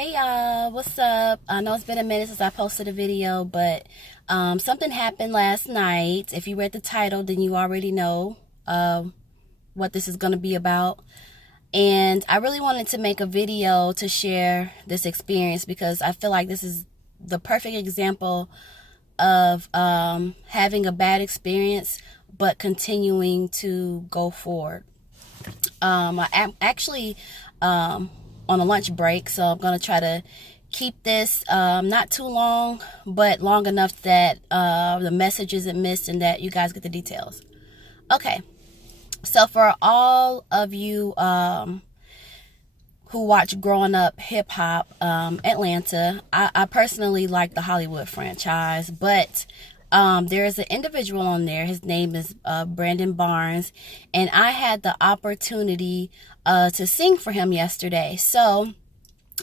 Hey y'all, what's up? I know it's been a minute since I posted a video, but something happened last night. If you read the title, then you already know what this is going to be about. And I really wanted to make a video to share this experience because I feel like this is the perfect example of having a bad experience but continuing to go forward. I am actually on a lunch break, so I'm going to try to keep this not too long, but long enough that the message isn't missed and that you guys get the details. Okay, so for all of you who watch Growing Up Hip Hop Atlanta, I personally like the Hollywood franchise, but there is an individual on there. His name is Brandon Barnes, and I had the opportunity to sing for him yesterday. So,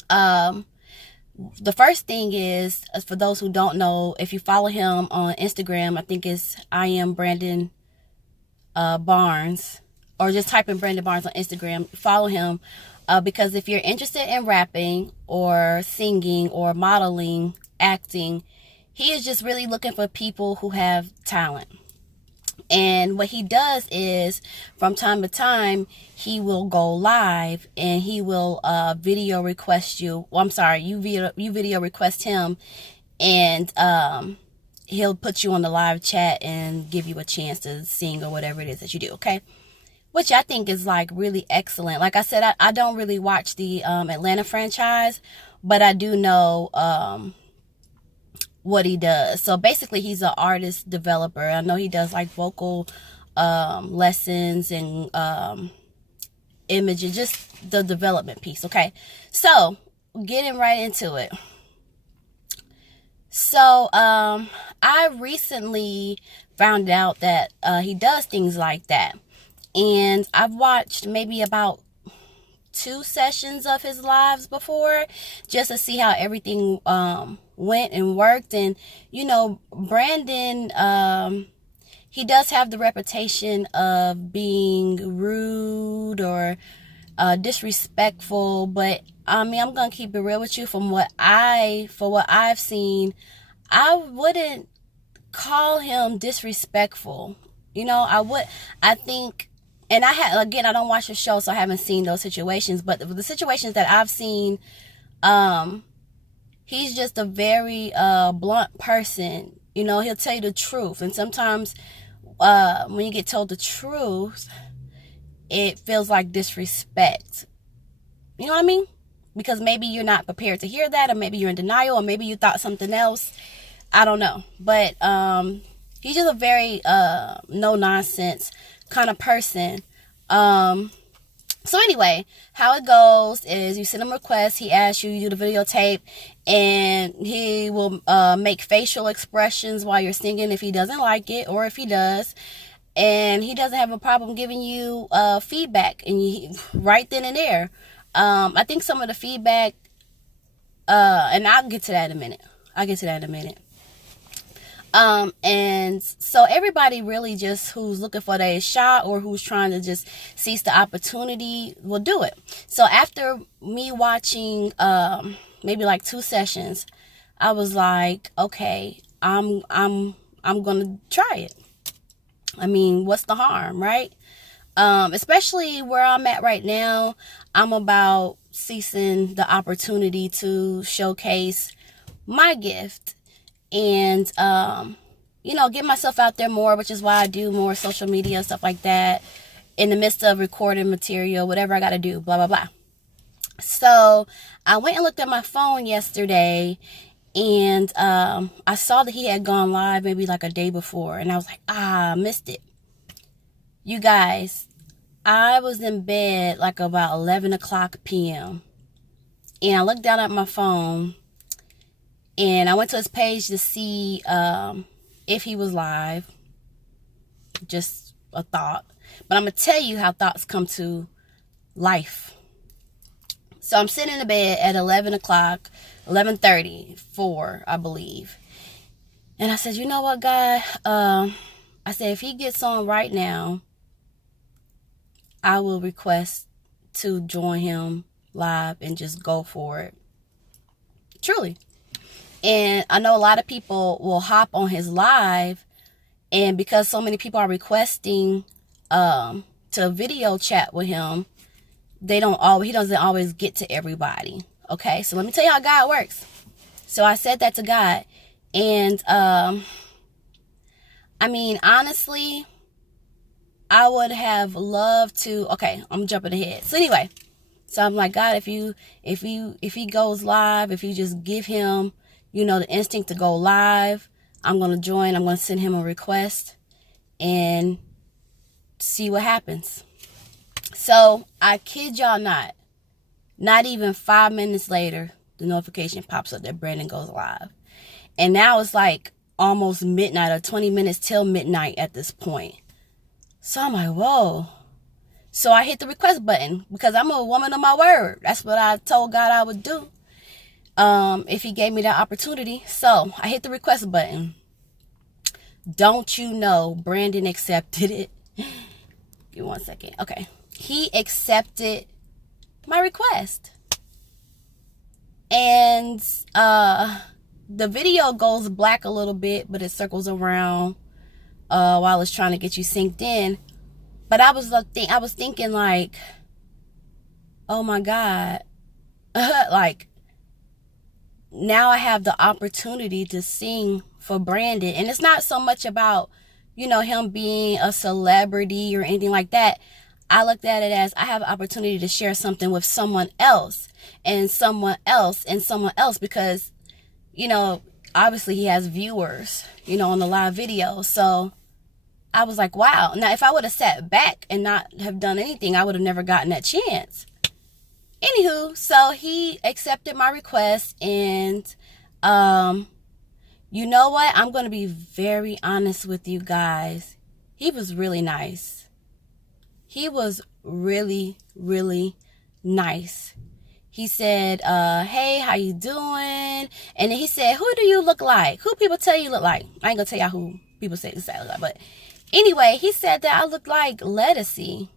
the first thing is, for those who don't know, if you follow him on Instagram, I think it's I am Brandon Barnes, or just type in Brandon Barnes on Instagram. Follow him because if you're interested in rapping or singing or modeling, acting, he is just really looking for people who have talent. And what he does is, from time to time, he will go live and he will video request you. Well, I'm sorry, you video request him, and he'll put you on the live chat and give you a chance to sing or whatever it is that you do. Okay, which I think is like really excellent. Like I said, I don't really watch the Atlanta franchise, but I do know what he does. So basically, he's an artist developer. I know he does like vocal lessons and images, just the development piece. Okay, so getting right into it. So I recently found out that he does things like that, and I've watched maybe about two sessions of his lives before just to see how everything went and worked. And Brandon, he does have the reputation of being rude or disrespectful, but I mean, I'm gonna keep it real with you. For what I've seen, I wouldn't call him disrespectful. I think, and I don't watch the show, so I haven't seen those situations, but the situations that I've seen, he's just a very blunt person. He'll tell you the truth, and sometimes when you get told the truth, it feels like disrespect. You know what I mean? Because maybe you're not prepared to hear that, or maybe you're in denial, or maybe you thought something else. I don't know. But he's just a very no nonsense kind of person. So anyway, how it goes is you send him requests, he asks you, you do the videotape, and he will make facial expressions while you're singing if he doesn't like it, or if he does. And he doesn't have a problem giving you feedback, and right then and there. I think some of the feedback, and I'll get to that in a minute. And so everybody really just who's looking for their shot or who's trying to just seize the opportunity will do it. So after me watching maybe like two sessions, I was like, okay, I'm gonna try it. I mean, what's the harm, right? Especially where I'm at right now, I'm about seizing the opportunity to showcase my gift and get myself out there more, which is why I do more social media, stuff like that, in the midst of recording material, whatever I gotta do, blah blah blah. So I went and looked at my phone yesterday, and I saw that he had gone live maybe like a day before, and I was like, I missed it. You guys, I was in bed like about 11 o'clock p.m. and I looked down at my phone, and I went to his page to see if he was live. Just a thought. But I'm going to tell you how thoughts come to life. So I'm sitting in the bed at 11 o'clock, 11:34, I believe. And I said, you know what, God? I said, if he gets on right now, I will request to join him live and just go for it. truly. And I know a lot of people will hop on his live, and because so many people are requesting to video chat with him, he doesn't always get to everybody. Okay, so let me tell you how God works. So I said that to God, and I mean, honestly, I would have loved to. Okay, I'm jumping ahead. So anyway, so I'm like, God, if he goes live, if you just give him, the instinct to go live, I'm gonna join. I'm gonna send him a request and see what happens. So I kid y'all not even 5 minutes later, the notification pops up that Brandon goes live. And now it's like almost midnight, or 20 minutes till midnight at this point. So I'm like, whoa. So I hit the request button because I'm a woman of my word. That's what I told God I would do if he gave me that opportunity. So I hit the request button. Don't you know, Brandon accepted it. Give me 1 second. Okay. He accepted my request. And the video goes black a little bit, but it circles around while it's trying to get you synced in. But I was thinking like, oh my God, like now I have the opportunity to sing for Brandon. And it's not so much about, him being a celebrity or anything like that. I looked at it as I have an opportunity to share something with someone else and someone else and someone else, because, obviously he has viewers, on the live video. So I was like, wow. Now, if I would have sat back and not have done anything, I would have never gotten that chance. Anywho, so he accepted my request, and you know what? I'm going to be very honest with you guys. He was really nice. He was really, really nice. He said, hey, how you doing? And then he said, who do you look like? Who people tell you look like? I ain't going to tell y'all who people say I look like. But anyway, he said that I look like Lettucey.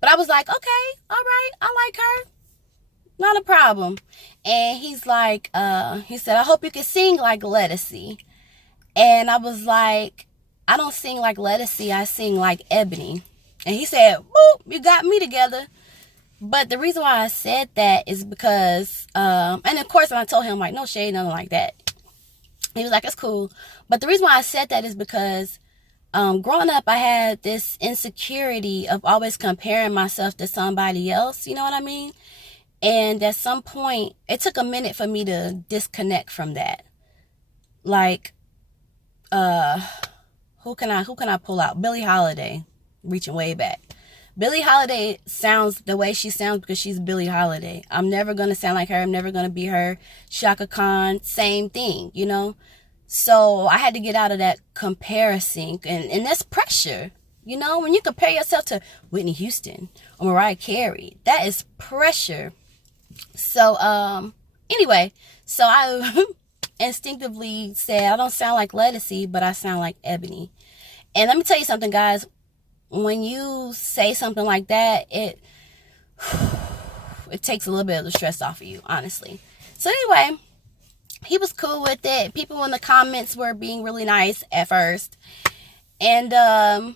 But I was like, okay, all right, I like her. Not a problem. And he's like, he said, I hope you can sing like Lettucey. And I was like, I don't sing like Lettucey, I sing like Ebony. And he said, boop, you got me together. But the reason why I said that is because, and of course, when I told him, like, no shade, nothing like that. He was like, it's cool. But the reason why I said that is because growing up, I had this insecurity of always comparing myself to somebody else. You know what I mean? And at some point, it took a minute for me to disconnect from that. Like, who can I pull out? Billie Holiday, reaching way back. Billie Holiday sounds the way she sounds because she's Billie Holiday. I'm never going to sound like her. I'm never going to be her. Chaka Khan, same thing, So I had to get out of that comparison. And that's pressure. When you compare yourself to Whitney Houston or Mariah Carey, that is pressure. So, anyway, so I instinctively said, I don't sound like Lettucey, but I sound like Ebony. And let me tell you something, guys. When you say something like that, it takes a little bit of the stress off of you, honestly. So anyway, he was cool with it. People in the comments were being really nice at first. And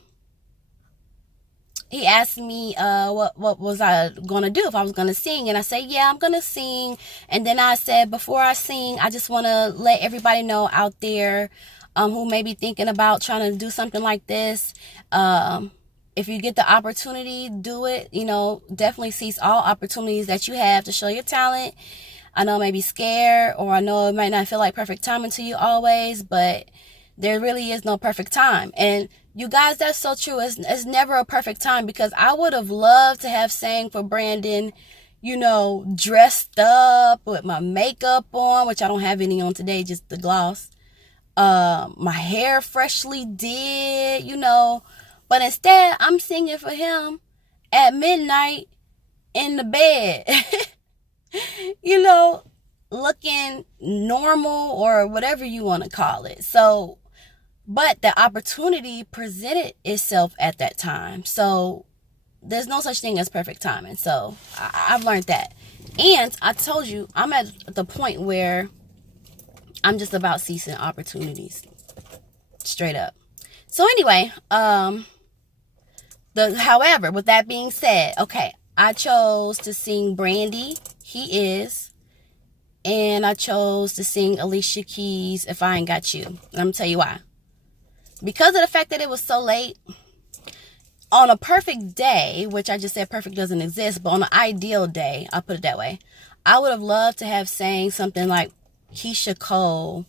he asked me what was I going to do, if I was going to sing. And I said, yeah, I'm going to sing. And then I said, before I sing, I just want to let everybody know out there who may be thinking about trying to do something like this. If you get the opportunity, do it. Definitely seize all opportunities that you have to show your talent. I know it may be scared, or I know it might not feel like perfect timing to you always, but there really is no perfect time. And you guys, that's so true. It's never a perfect time, because I would have loved to have sang for Brandon, dressed up with my makeup on, which I don't have any on today, just the gloss. My hair freshly did, But instead, I'm singing for him at midnight in the bed. Looking normal, or whatever you want to call it. So, but the opportunity presented itself at that time. So there's no such thing as perfect timing. So I've learned that. And I told you, I'm at the point where I'm just about ceasing opportunities. Straight up. So anyway, however, with that being said, okay, I chose to sing Brandy, He Is, and I chose to sing Alicia Keys, If I Ain't Got You. And I'm going to tell you why. Because of the fact that it was so late, on a perfect day, which I just said perfect doesn't exist, but on an ideal day, I'll put it that way, I would have loved to have sang something like Keisha Cole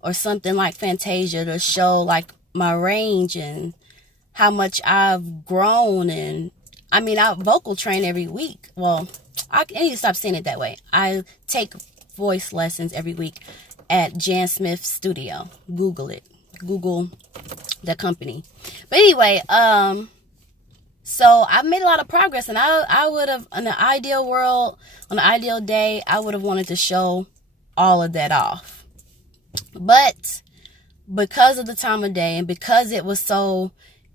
or something like Fantasia to show like my range and how much I've grown. And I mean, I vocal train every week. Well, I need to stop saying it that way. I take voice lessons every week at Jan Smith Studio. Google it. Google the company. But anyway, so I've made a lot of progress, and I would have, in the ideal world, on an ideal day, I would have wanted to show all of that off. But because of the time of day and because it was so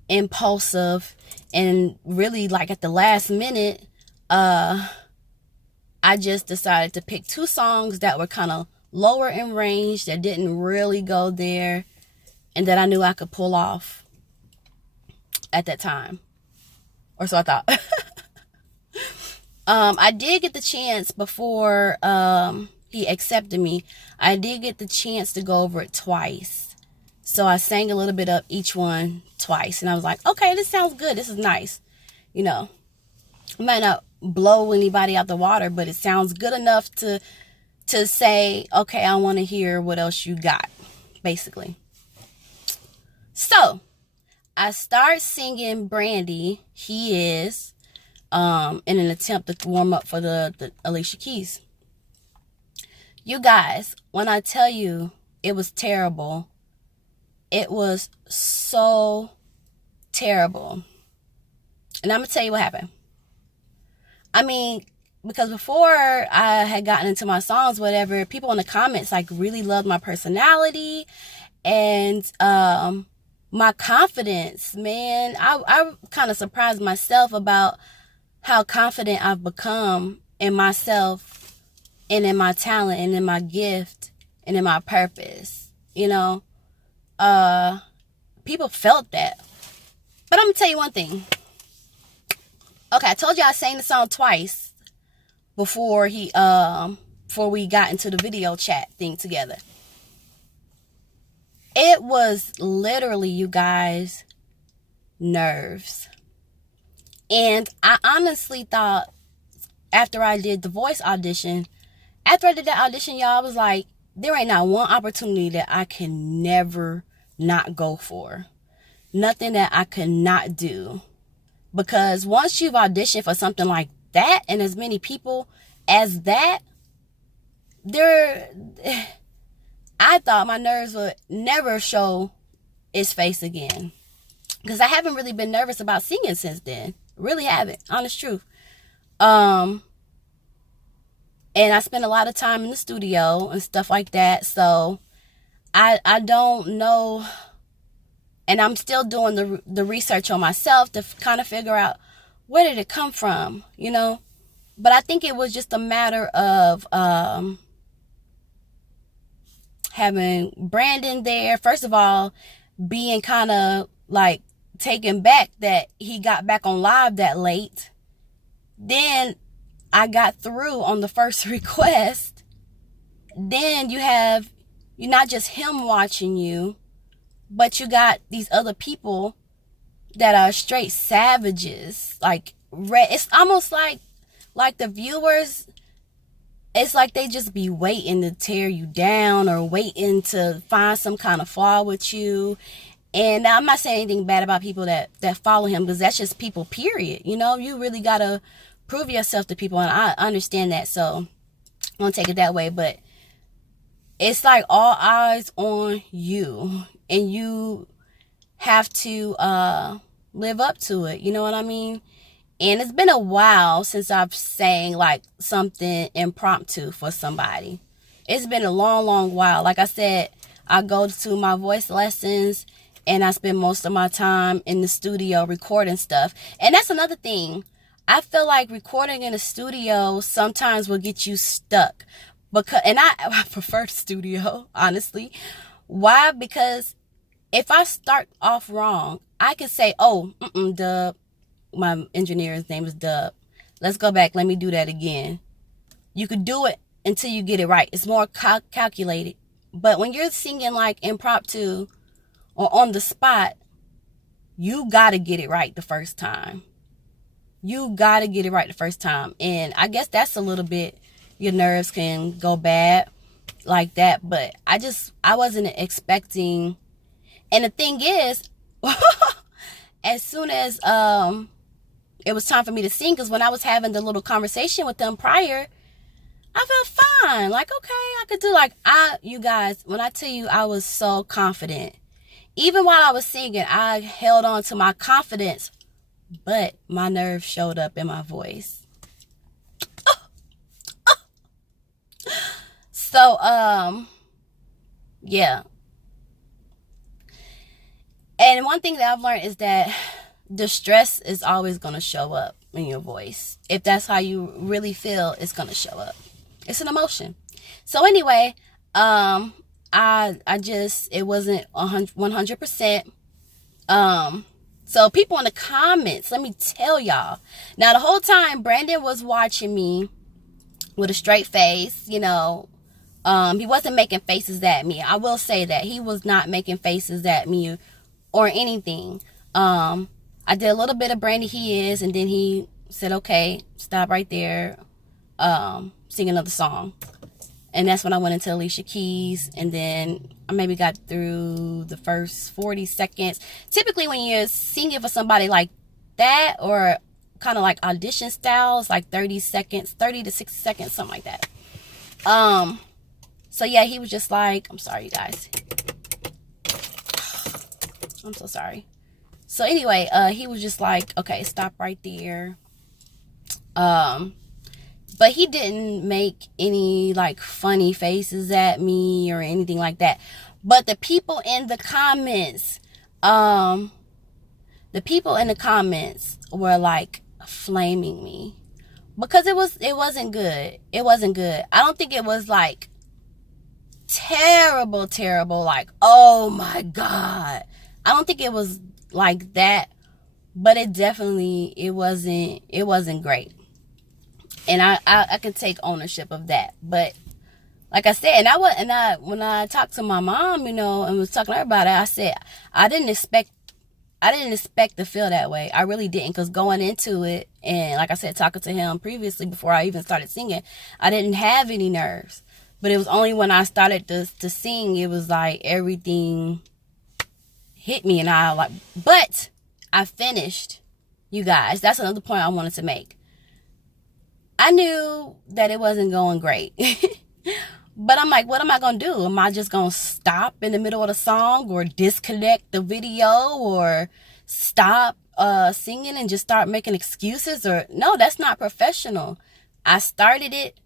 impulsive and really like at the last minute, I just decided to pick 2 songs that were kind of lower in range, that didn't really go there, and that I knew I could pull off at that time. Or so I thought. I did get the chance before he accepted me. I did get the chance to go over it twice. So I sang a little bit of each one twice. And I was like, okay, this sounds good. This is nice. You know, it might not blow anybody out the water, but it sounds good enough to say, okay, I want to hear what else you got, basically. So I start singing Brandy, He Is, in an attempt to warm up for the Alicia Keys. You guys, when I tell you it was terrible, it was so terrible. And I'm going to tell you what happened. I mean, because before I had gotten into my songs, whatever, people in the comments like really loved my personality and my confidence, man. I kind of surprised myself about how confident I've become in myself and in my talent and in my gift and in my purpose. You know, people felt that. But I'm going to tell you one thing. Okay, I told you I sang the song twice before we got into the video chat thing together. It was literally, you guys, nerves. And I honestly thought after I did the voice audition, after I did that audition, y'all, I was like, there ain't not one opportunity that I can never not go for. Nothing that I could not do. Because once you've auditioned for something like that and as many people as that, I thought my nerves would never show its face again. Because I haven't really been nervous about singing since then. Really haven't. Honest truth. And I spent a lot of time in the studio and stuff like that. So I don't know. And I'm still doing the research on myself to kind of figure out where did it come from, you know. But I think it was just a matter of having Brandon there. First of all, being kind of like taken back that he got back on live that late. Then I got through on the first request. Then you're not just him watching you, but you got these other people that are straight savages. Like, it's almost like the viewers, it's like they just be waiting to tear you down or waiting to find some kind of flaw with you. And now I'm not saying anything bad about people that follow him, because that's just people, period. You know, you really got to prove yourself to people, and I understand that. So I don't take it that way, but it's like all eyes on you, and you have to live up to it. You know what I mean? And it's been a while since I've sang like something impromptu for somebody. It's been a long, long while. Like I said, I go to my voice lessons and I spend most of my time in the studio recording stuff. And that's another thing. I feel like recording in a studio sometimes will get you stuck. And I prefer the studio, honestly. Why? Because if I start off wrong, I can say, oh, Dub. My engineer's name is Dub. Let's go back. Let me do that again. You could do it until you get it right. It's more calculated. But when you're singing like impromptu or on the spot, you got to get it right the first time. You got to get it right the first time. And I guess that's a little bit, your nerves can go bad like that. But I wasn't expecting. And the thing is, as soon as it was time for me to sing, because when I was having the little conversation with them prior, I felt fine. Like, okay, I could do you guys, when I tell you I was so confident, even while I was singing, I held on to my confidence, but my nerves showed up in my voice. So, yeah. And one thing that I've learned is that the stress is always going to show up in your voice. If that's how you really feel, it's going to show up. It's an emotion. So anyway, it wasn't 100%. So people in the comments, let me tell y'all. Now, the whole time Brandon was watching me with a straight face, he wasn't making faces at me. I will say that he was not making faces at me or anything. I did a little bit of Brandy He Is, and then he said, okay, stop right there, sing another song. And that's when I went into Alicia Keys, and then I maybe got through the first 40 seconds. Typically when you're singing for somebody like that, or kind of like audition styles, like 30 seconds, 30 to 60 seconds, something like that. So yeah, he was just like, I'm sorry, you guys. I'm so sorry. So anyway, he was just like, okay, stop right there. But he didn't make any like funny faces at me or anything like that. But the people in the comments, were like flaming me because it wasn't good. It wasn't good. I don't think it was like terrible, like, oh my God. I don't think it was like that, but it wasn't great. And I could take ownership of that. But like I said, when I talked to my mom, and was talking to her about it, I said I didn't expect to feel that way. I really didn't, because going into it, and like I said, talking to him previously before I even started singing, I didn't have any nerves. But it was only when I started to sing, it was like everything hit me, and but I finished, you guys. That's another point I wanted to make. I knew that it wasn't going great. But I'm like, what am I going to do? Am I just going to stop in the middle of the song, or disconnect the video, or stop singing and just start making excuses? Or no, that's not professional. I started it,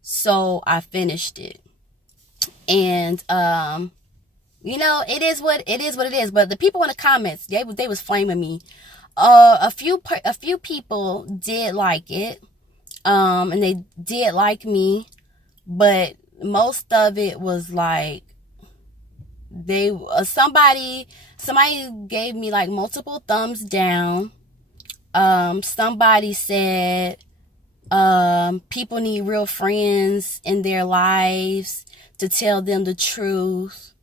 so I finished it. And it is what it is. But the people in the comments, they was flaming me. A few people did like it. And they did like me, but most of it was like somebody gave me like multiple thumbs down. Somebody said people need real friends in their lives to tell them the truth.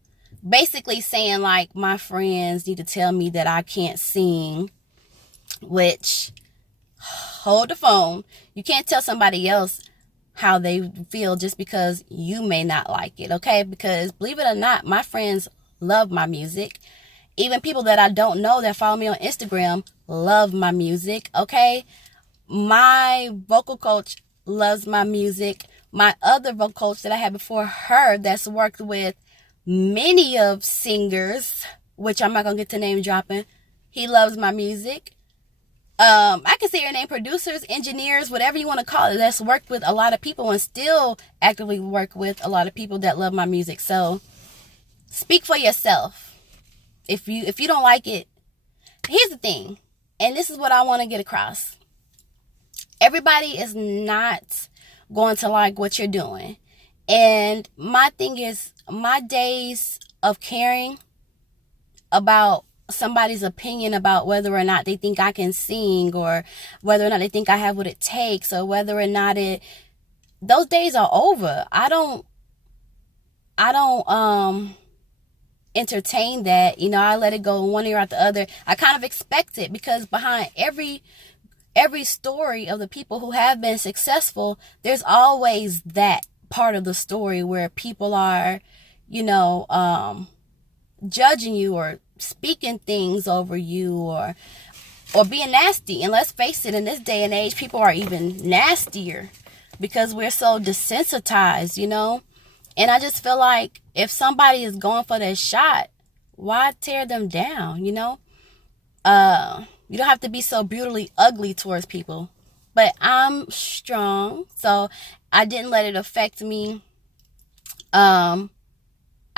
Basically saying like my friends need to tell me that I can't sing, which, hold the phone. You can't tell somebody else how they feel just because you may not like it, okay? Because believe it or not, my friends love my music. Even people that I don't know that follow me on Instagram love my music, okay? My vocal coach loves my music. My other vocal coach that I had before her, that's worked with many of singers, which I'm not going to get to name dropping, he loves my music. I can say your name, producers, engineers, whatever you want to call it, that's worked with a lot of people and still actively work with a lot of people that love my music. So speak for yourself. If you don't like it, here's the thing, and this is what I want to get across. Everybody is not going to like what you're doing. And my thing is, my days of caring about somebody's opinion about whether or not they think I can sing, or whether or not they think I have what it takes, or whether or not those days are over. I don't entertain that. I let it go one ear out the other. I kind of expect it, because behind every story of the people who have been successful, there's always that part of the story where people are, judging you, or speaking things over you, or being nasty. And let's face it, in this day and age, people are even nastier because we're so desensitized, And I just feel like if somebody is going for that shot, why tear them down, You don't have to be so brutally ugly towards people. But I'm strong, so I didn't let it affect me. I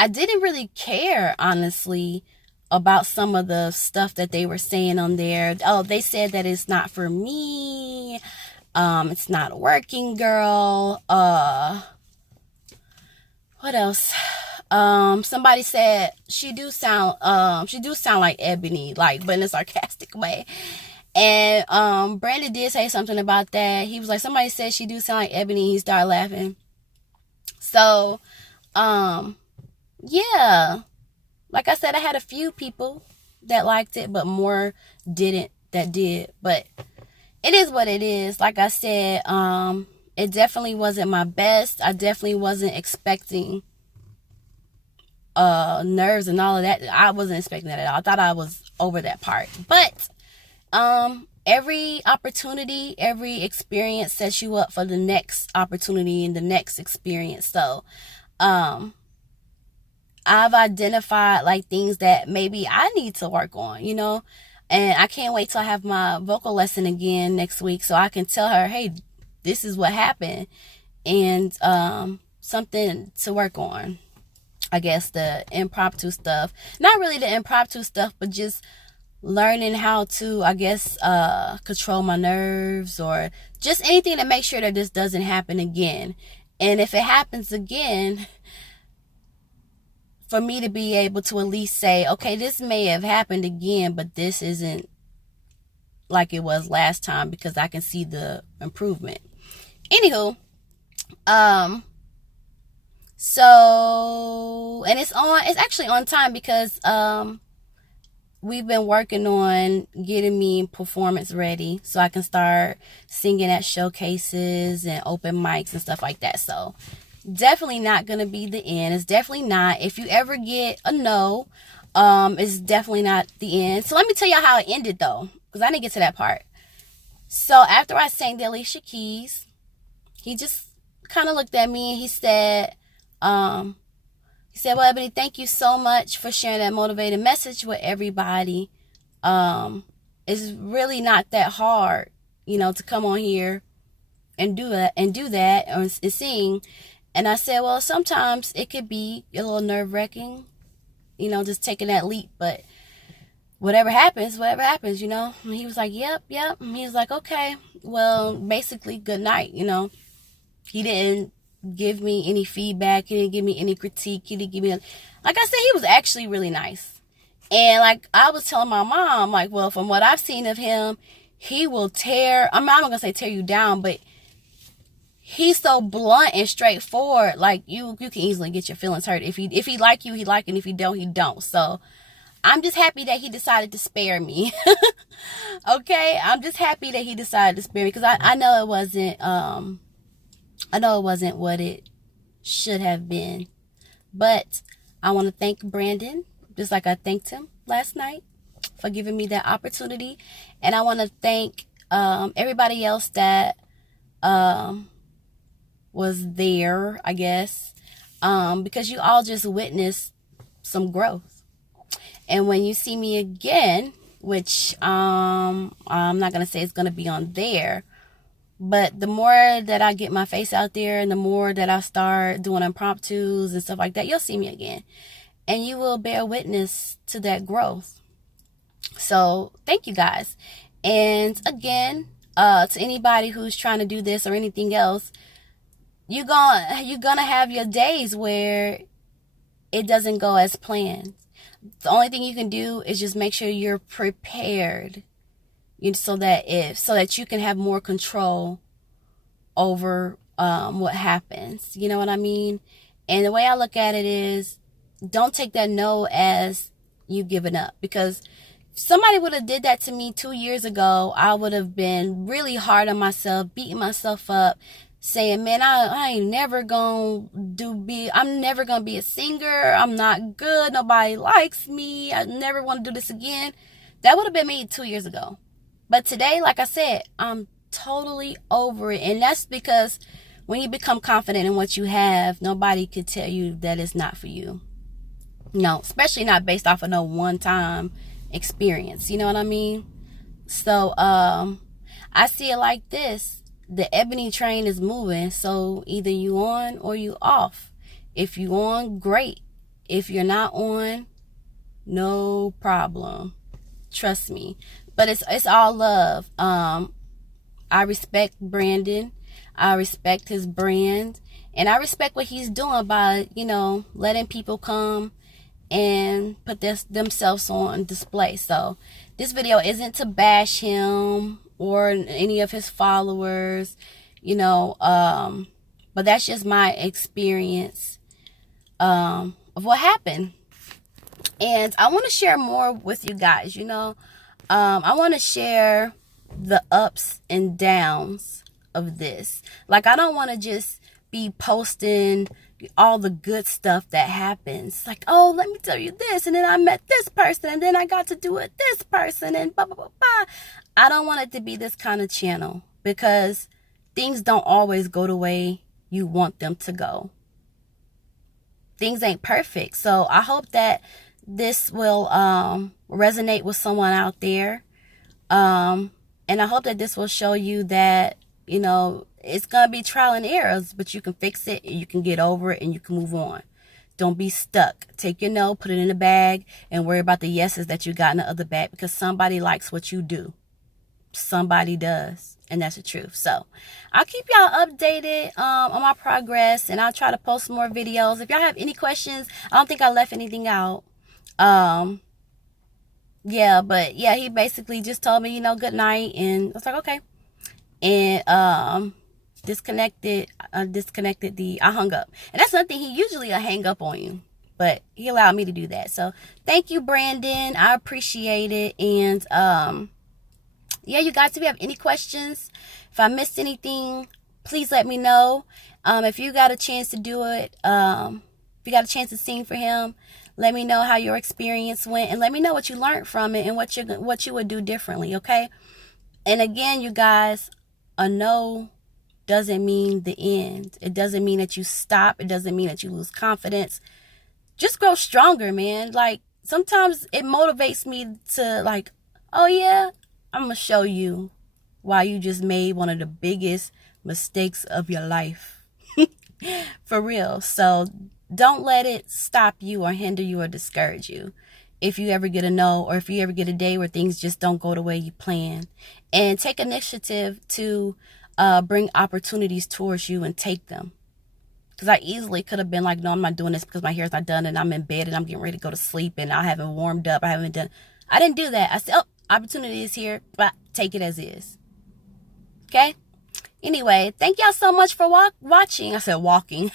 didn't really care, honestly, about some of the stuff that they were saying on there. Oh, they said that it's not for me. It's not working, girl. What else? Somebody said she do sound like Ebony, but in a sarcastic way. And Brandon did say something about that. He was like, somebody said she do sound like Ebony. He started laughing. So, yeah. Like I said, I had a few people that liked it, but more didn't that did. But it is what it is. Like I said, it definitely wasn't my best. I definitely wasn't expecting nerves and all of that. I wasn't expecting that at all. I thought I was over that part. But every opportunity, every experience sets you up for the next opportunity and the next experience. So I've identified things that maybe I need to work on, and I can't wait till I have my vocal lesson again next week so I can tell her, hey, this is what happened, and something to work on. I guess the impromptu stuff, not really the impromptu stuff, but just learning how to, I guess, control my nerves, or just anything to make sure that this doesn't happen again. And if it happens again, for me to be able to at least say, okay, this may have happened again, but this isn't like it was last time, because I can see the improvement. Anywho, so, and it's actually on time, because we've been working on getting me performance ready so I can start singing at showcases and open mics and stuff like that. So definitely not gonna be the end. It's definitely not. If you ever get a no, it's definitely not the end. So let me tell y'all how it ended, though, because I didn't get to that part. So after I sang the Alicia Keys, he just kind of looked at me and he said, well, Ebony, thank you so much for sharing that motivated message with everybody. It's really not that hard, to come on here and do that or sing. And I said, well, sometimes it could be a little nerve-wracking, just taking that leap. But whatever happens, And he was like, yep. And he was like, okay, well, basically, good night, He didn't give me any feedback. He didn't give me any critique. He didn't give me, like I said, he was actually really nice. And I was telling my mom, well, from what I've seen of him, he will I'm not going to say tear you down, but he's so blunt and straightforward. You can easily get your feelings hurt. If he like you, he like you. And if he don't, he don't. So I'm just happy that he decided to spare me. Okay? I'm just happy that he decided to spare me, because I know it wasn't what it should have been. But I want to thank Brandon, just like I thanked him last night, for giving me that opportunity. And I want to thank everybody else that was there, I guess, because you all just witnessed some growth. And when you see me again, which I'm not going to say it's going to be on there, but the more that I get my face out there and the more that I start doing impromptus and stuff like that, you'll see me again. and you will bear witness to that growth. So thank you guys. And again, to anybody who's trying to do this or anything else, you're gonna have your days where it doesn't go as planned. The only thing you can do is just make sure you're prepared, so that you can have more control over what happens. You know what I mean? And the way I look at it is, don't take that no as you giving up, because if somebody would have did that to me 2 years ago, I would have been really hard on myself, beating myself up, saying, man, I ain't never gonna I'm never gonna be a singer. I'm not good. Nobody likes me. I never want to do this again. That would have been me 2 years ago. But today, like I said, I'm totally over it. And that's because when you become confident in what you have, nobody could tell you that it's not for you. No, especially not based off of no one-time experience. You know what I mean? So I see it like this. The ebony train is moving, so either you on or you off. If you on, great. If you're not on, no problem. Trust me. But it's all love. I respect Brandon. I respect his brand, and I respect what he's doing by, letting people come and put themselves on display. So this video isn't to bash him or any of his followers, but that's just my experience of what happened. And I want to share more with you guys. I want to share the ups and downs of this. Like, I don't want to just be posting all the good stuff that happens. Like, oh, let me tell you this, and then I met this person, and then I got to do it this person, and blah, blah, blah, blah. I don't want it to be this kind of channel, because things don't always go the way you want them to go. Things ain't perfect. So I hope that this will resonate with someone out there. And I hope that this will show you that, it's going to be trial and errors, but you can fix it, and you can get over it, and you can move on. Don't be stuck. Take your no, put it in a bag, and worry about the yeses that you got in the other bag, because somebody likes what you do. Somebody does, and that's the truth. So I'll keep y'all updated on my progress, and I'll try to post more videos. If y'all have any questions, I don't think I left anything out. He basically just told me, good night, and I was like, okay. And I hung up. And that's something he usually will hang up on you, but he allowed me to do that. So thank you, Brandon. I appreciate it. And you guys, if you have any questions, if I missed anything, please let me know. If you got a chance to do it, if you got a chance to sing for him, let me know how your experience went, and let me know what you learned from it and what you would do differently, okay? And again, you guys, a no doesn't mean the end. It doesn't mean that you stop. It doesn't mean that you lose confidence. Just grow stronger, man. Like, sometimes it motivates me to, like, oh yeah, I'm going to show you why you just made one of the biggest mistakes of your life. For real. So don't let it stop you or hinder you or discourage you if you ever get a no, or if you ever get a day where things just don't go the way you plan. And take initiative to bring opportunities towards you and take them. Because I easily could have been like, no, I'm not doing this because my hair's not done and I'm in bed and I'm getting ready to go to sleep and I haven't warmed up. I didn't do that. I said, oh, opportunity is here, but take it as is. Okay? Anyway, thank y'all so much for watching. I said walking.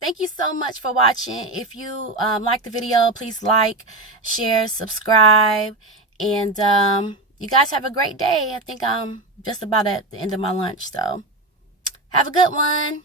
Thank you so much for watching. If you like the video, please like, share, subscribe. And you guys have a great day. I think I'm just about at the end of my lunch. So have a good one.